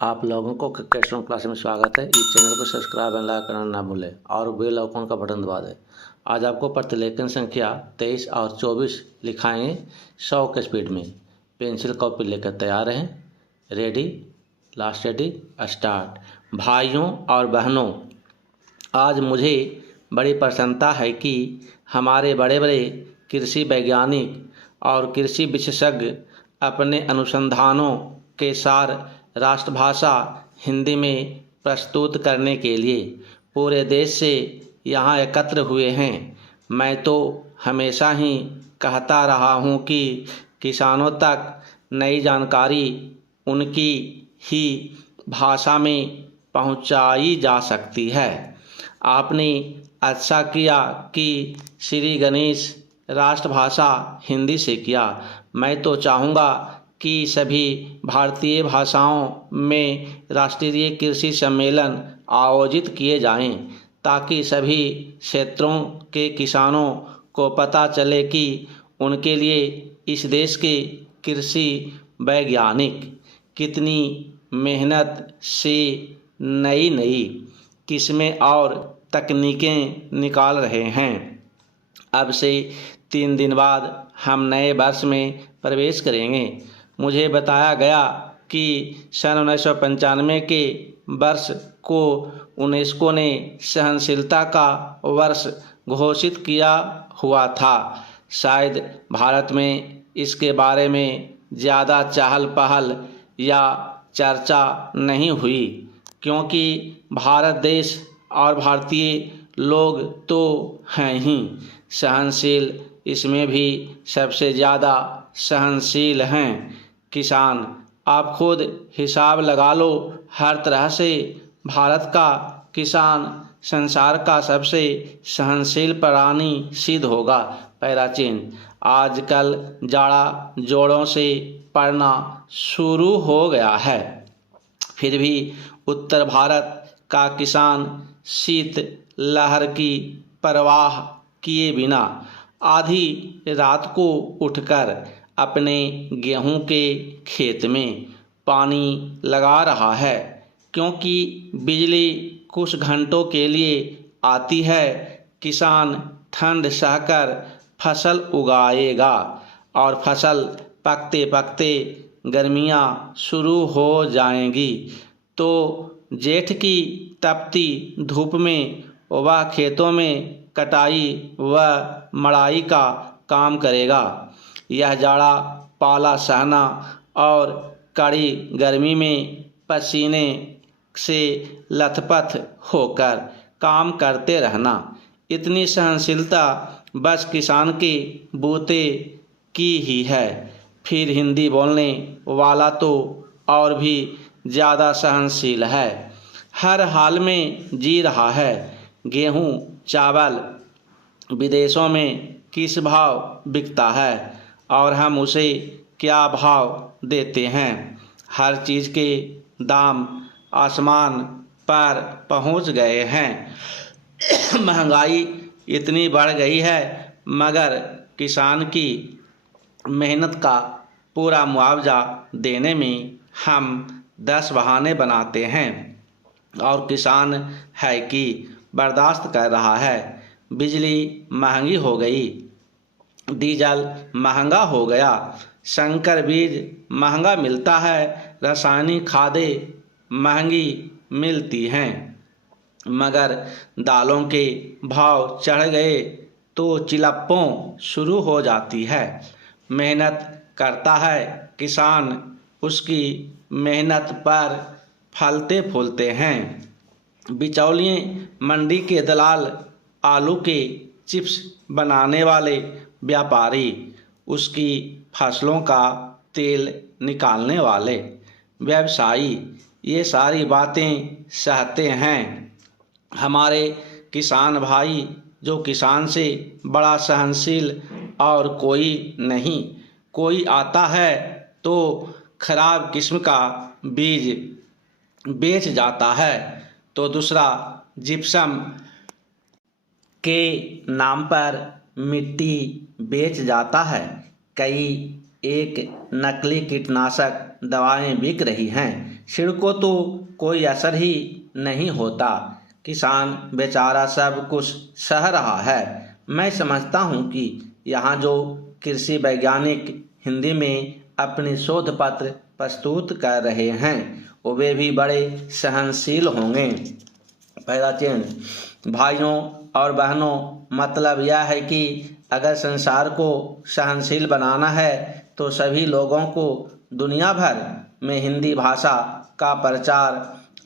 आप लोगों को कैस्ट्रॉन क्लास में स्वागत है। इस चैनल को सब्सक्राइब एंड लाइक करना ना भूलें और बेल आइकन का बटन दबा दें। आज आपको प्रतिलेखन संख्या 23 और 24 लिखाएंगे 100 के स्पीड में। पेंसिल कॉपी लेकर तैयार हैं। Ready, last ready, start. भाइयों और बहनों, आज मुझे बड़ी प्रसन्नता है कि हमारे बड़े बड़े कृषि वैज्ञानिक और कृषि विशेषज्ञ अपने अनुसंधानों के सार राष्ट्रभाषा हिंदी में प्रस्तुत करने के लिए पूरे देश से यहाँ एकत्र हुए हैं। मैं तो हमेशा ही कहता रहा हूँ कि किसानों तक नई जानकारी उनकी ही भाषा में पहुँचाई जा सकती है। आपने अच्छा किया कि श्री गणेश राष्ट्रभाषा हिंदी से किया। मैं तो चाहूँगा कि सभी भारतीय भाषाओं में राष्ट्रीय कृषि सम्मेलन आयोजित किए जाएं, ताकि सभी क्षेत्रों के किसानों को पता चले कि उनके लिए इस देश के कृषि वैज्ञानिक कितनी मेहनत से नई नई किस्में और तकनीकें निकाल रहे हैं। अब से 3 दिन बाद हम नए वर्ष में प्रवेश करेंगे। मुझे बताया गया कि सन 1995 के वर्ष को यूनेस्को ने सहनशीलता का वर्ष घोषित किया हुआ था। शायद भारत में इसके बारे में ज़्यादा चहल पहल या चर्चा नहीं हुई, क्योंकि भारत देश और भारतीय लोग तो हैं ही सहनशील। इसमें भी सबसे ज़्यादा सहनशील हैं किसान। आप खुद हिसाब लगा लो, हर तरह से भारत का किसान संसार का सबसे सहनशील प्राणी सिद्ध होगा। पैराचीन। आजकल जाड़ा जोरों से पड़ना शुरू हो गया है, फिर भी उत्तर भारत का किसान शीत लहर की परवाह किए बिना आधी रात को उठकर अपने गेहूं के खेत में पानी लगा रहा है, क्योंकि बिजली कुछ घंटों के लिए आती है। किसान ठंड सहकर फसल उगाएगा और फसल पकते पकते गर्मियां शुरू हो जाएंगी, तो जेठ की तपती धूप में वह खेतों में कटाई व मड़ाई का काम करेगा। यह जाड़ा पाला सहना और कड़ी गर्मी में पसीने से लथपथ होकर काम करते रहना, इतनी सहनशीलता बस किसान के बूते की ही है। फिर हिंदी बोलने वाला तो और भी ज़्यादा सहनशील है, हर हाल में जी रहा है। गेहूँ चावल विदेशों में किस भाव बिकता है और हम उसे क्या भाव देते हैं। हर चीज़ के दाम आसमान पर पहुंच गए हैं। महंगाई इतनी बढ़ गई है, मगर किसान की मेहनत का पूरा मुआवजा देने में हम 10 बहाने बनाते हैं और किसान है कि बर्दाश्त कर रहा है। बिजली महंगी हो गई, डीजल महंगा हो गया, संकर बीज महंगा मिलता है, रासायनिक खादें महंगी मिलती हैं, मगर दालों के भाव चढ़ गए तो चिलप्पों शुरू हो जाती है। मेहनत करता है किसान, उसकी मेहनत पर फलते फूलते हैं। बिचौलिए मंडी के दलाल, आलू के चिप्स बनाने वाले व्यापारी, उसकी फसलों का तेल निकालने वाले व्यवसायी, ये सारी बातें सहते हैं। हमारे किसान भाई, जो किसान से बड़ा सहनशील और कोई नहीं। कोई आता है तो खराब किस्म का बीज बेच जाता है, तो दूसरा जिप्सम के नाम पर मिट्टी बेच जाता है। कई एक नकली कीटनाशक दवाएं बिक रही हैं, सिड़को तो कोई असर ही नहीं होता। किसान बेचारा सब कुछ सह रहा है। मैं समझता हूँ कि यहाँ जो कृषि वैज्ञानिक हिंदी में अपनी शोध पत्र प्रस्तुत कर रहे हैं वे भी बड़े सहनशील होंगे। पहला चेंज, भाइयों और बहनों, मतलब यह है कि अगर संसार को सहनशील बनाना है तो सभी लोगों को दुनिया भर में हिंदी भाषा का प्रचार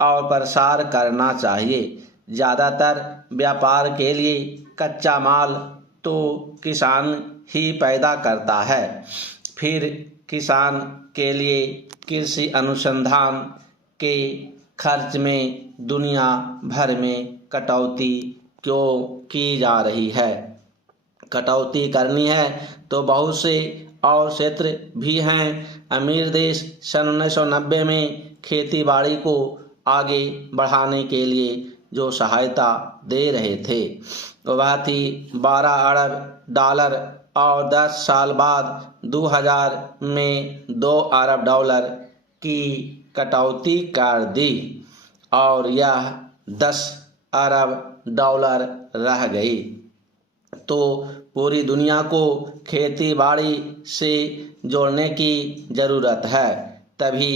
और प्रसार करना चाहिए। ज़्यादातर व्यापार के लिए कच्चा माल तो किसान ही पैदा करता है, फिर किसान के लिए कृषि अनुसंधान के खर्च में दुनिया भर में कटौती क्यों की जा रही है। कटौती करनी है तो बहुत से और क्षेत्र भी हैं। अमीर देश सन 1990 में खेती बाड़ी को आगे बढ़ाने के लिए जो सहायता दे रहे थे वह थी $12 अरब और 10 साल बाद 2000 में $2 अरब की कटौती कर दी और यह $10 अरब रह गई। तो पूरी दुनिया को खेती बाड़ी से जोड़ने की ज़रूरत है, तभी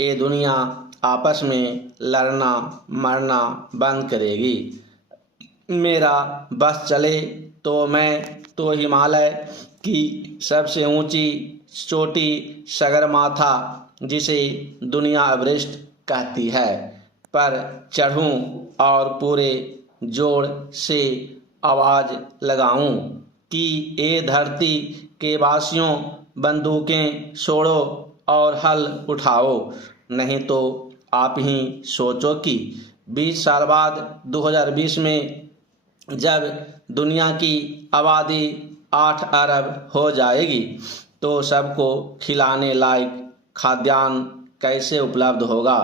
ये दुनिया आपस में लड़ना मरना बंद करेगी। मेरा बस चले तो मैं तो हिमालय की सबसे ऊंची चोटी सगरमाथा, जिसे दुनिया एवरेस्ट कहती है, पर चढ़ूं और पूरे जोर से आवाज़ लगाऊं कि ए धरती के वासियों, बंदूकें छोड़ो और हल उठाओ, नहीं तो आप ही सोचो कि 20 साल बाद 2020 में जब दुनिया की आबादी 8 अरब हो जाएगी तो सबको खिलाने लायक खाद्यान्न कैसे उपलब्ध होगा।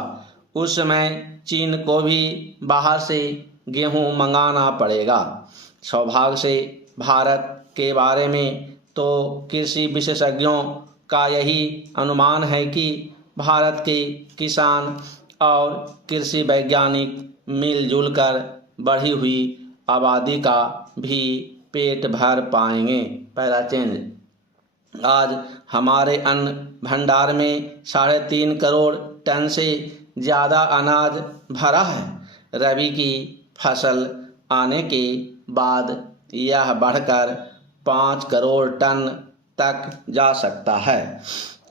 उस समय चीन को भी बाहर से गेहूं मंगाना पड़ेगा। सौभाग्य से भारत के बारे में तो कृषि विशेषज्ञों का यही अनुमान है कि भारत के किसान और कृषि वैज्ञानिक मिलजुल कर बढ़ी हुई आबादी का भी पेट भर पाएंगे। पहला चेंज, आज हमारे अन्न भंडार में 3.5 करोड़ टन से ज़्यादा अनाज भरा है। रबी की फसल आने के बाद यह बढ़कर 5 करोड़ टन तक जा सकता है।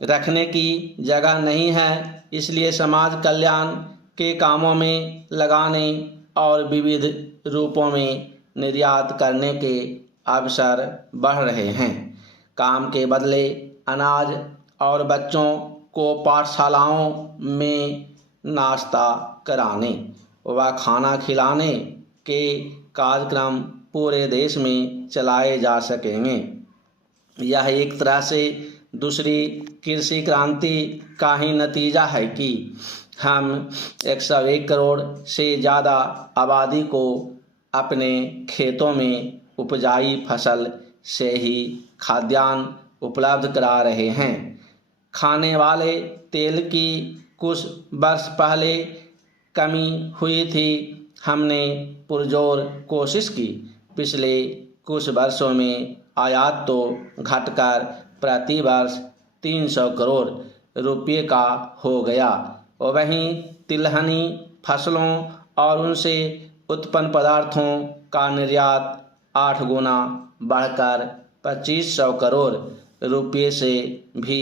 रखने की जगह नहीं है, इसलिए समाज कल्याण के कामों में लगाने और विविध रूपों में निर्यात करने के अवसर बढ़ रहे हैं। काम के बदले अनाज और बच्चों को पाठशालाओं में नाश्ता कराने व खाना खिलाने के कार्यक्रम पूरे देश में चलाए जा सकेंगे। यह एक तरह से दूसरी कृषि क्रांति का ही नतीजा है कि हम 101 करोड़ से ज़्यादा आबादी को अपने खेतों में उपजाई फसल से ही खाद्यान्न उपलब्ध करा रहे हैं। खाने वाले तेल की कुछ वर्ष पहले कमी हुई थी। हमने पुरजोर कोशिश की। पिछले कुछ वर्षों में आयात तो घटकर प्रति वर्ष 300 करोड़ रुपये का हो गया। वहीं तिलहनी फसलों और उनसे उत्पन्न पदार्थों का निर्यात 8 गुना बढ़कर 2500 करोड़ रुपये से भी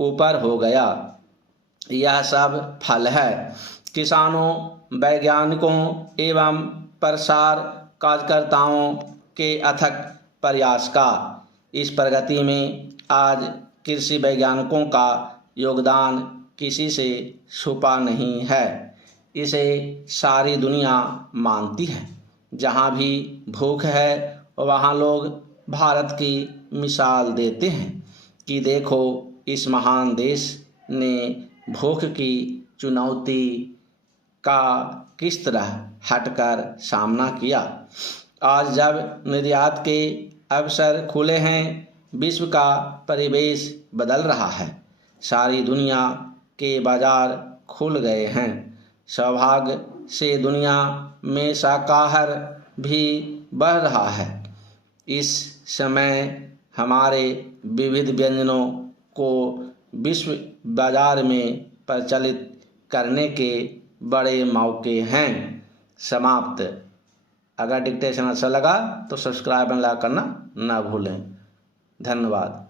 ऊपर हो गया। यह सब फल है किसानों, वैज्ञानिकों एवं प्रसार कार्यकर्ताओं के अथक प्रयास का। इस प्रगति में आज कृषि वैज्ञानिकों का योगदान किसी से छुपा नहीं है। इसे सारी दुनिया मानती है। जहाँ भी भूख है वहाँ लोग भारत की मिसाल देते हैं कि देखो इस महान देश ने भूख की चुनौती का किस तरह हटकर सामना किया। आज जब निर्यात के अवसर खुले हैं, विश्व का परिवेश बदल रहा है। सारी दुनिया के बाजार खुल गए हैं। सौभाग्य से दुनिया में शाकाहार भी बढ़ रहा है। इस समय हमारे विविध व्यंजनों को विश्व बाजार में प्रचलित करने के बड़े मौके हैं। समाप्त। अगर डिक्टेशन अच्छा लगा तो सब्सक्राइब एंड लाइक करना ना भूलें। धन्यवाद।